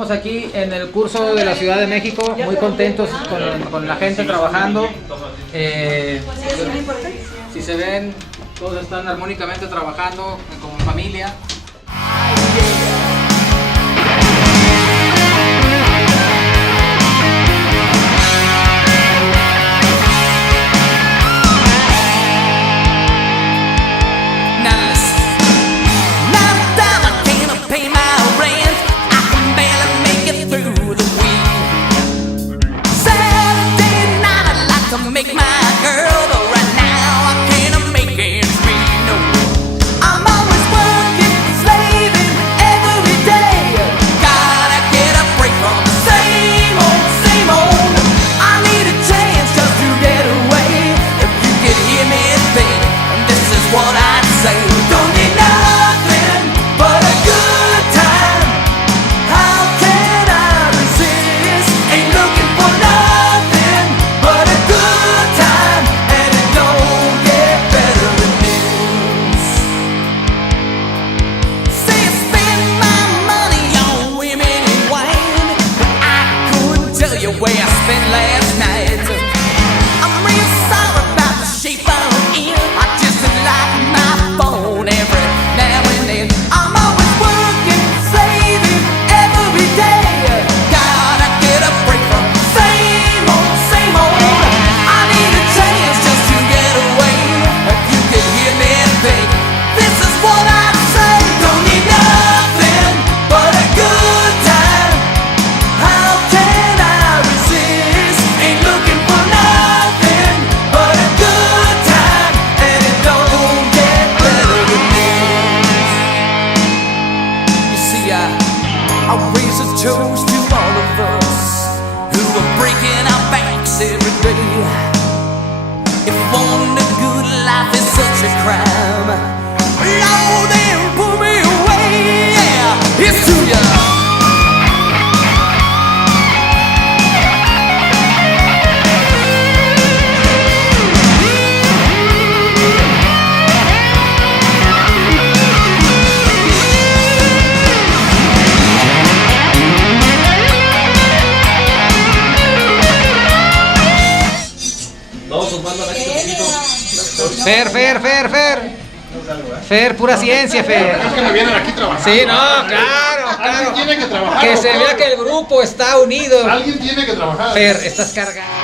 Estamos aquí en el curso de la Ciudad de México, muy contentos con la gente trabajando. Si se ven, todos están armónicamente trabajando como familia. Make my girl, but right now I can't make it free, no. I'm always working, slaving every day. Gotta get a break from the same old. I need a chance just to get away. If you could hear me think, this is what I'd say. Don't need nothing but a good time. How can I resist? Ain't looking for nothing but a good time, and it don't get better than this. See, I spend my money on women and wine, but I couldn't tell you where I spent last night. I'm real sorry about the shape I'm in. I just like my phone every now and then. I'm always working, saving every day. Gotta get a break from the same old. I need a chance just to get away. If you could hear me think, this is what I'd say. Don't need nothing but a good time. How can I resist? Ain't looking for nothing but a good time, and it don't get better than this. You see, I raise a toast to all of us who are breaking our backs every day. If wanting a good life is such a crime, Lord, then pull me away. Yeah, it's to ya. Fer, pura ciencia, Fer. Es que me vienen aquí trabajando. Sí, no, claro. Alguien tiene que trabajar. Que se vea que el grupo está unido. Alguien tiene que trabajar. Fer, estás cargado.